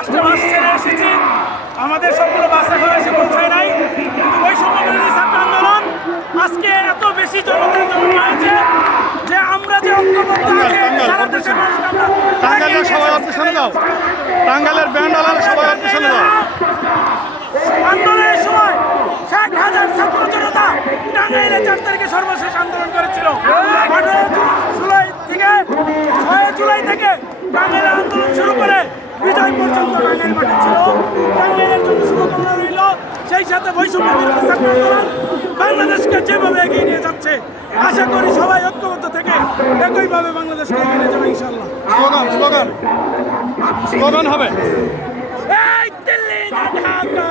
5টা বাস ছেড়ে এসেছি, আমাদের সবগুলো বাস এখন এসে পৌঁছায় নাই। কিন্তু বৈষম্য বিরোধী ছাত্র আন্দোলন আজকে এত বেশি জনতার জন্ম হয়েছে যে আমরা যে ঐক্যবদ্ধ আছি সারা দেশের মানুষকে আমরা টাঙ্গাইলের সবাই অপশনে দাও, টাঙ্গাইলের ব্যান্ড আলার সবাই অপশনে দাও। আন্দোলনের সময় 60,000 ছাত্র জনতা টাঙ্গাইলে 4 তারিখে সর্বশেষ আন্দোলন করেছিল। 6 জুলাই থেকে টাঙ্গাইলে আন্দোলন শুরু করে বিজয় পর্যন্ত টাঙ্গাইল মাঠে ছিল। টাঙ্গাইলের জন্য শুভকামনা রইল। সেই সাথে বৈষম্য বিরোধী ছাত্র আন্দোলন বাংলাদেশকে যেভাবে এগিয়ে নিয়ে যাচ্ছে, আশা করি সবাই ঐক্যবদ্ধ থেকে একইভাবে বাংলাদেশকে এগিয়ে নিয়ে যাবে ইনশাল্লাহ। স্লোগান হবে। এই দিল্লি না ঢাকা।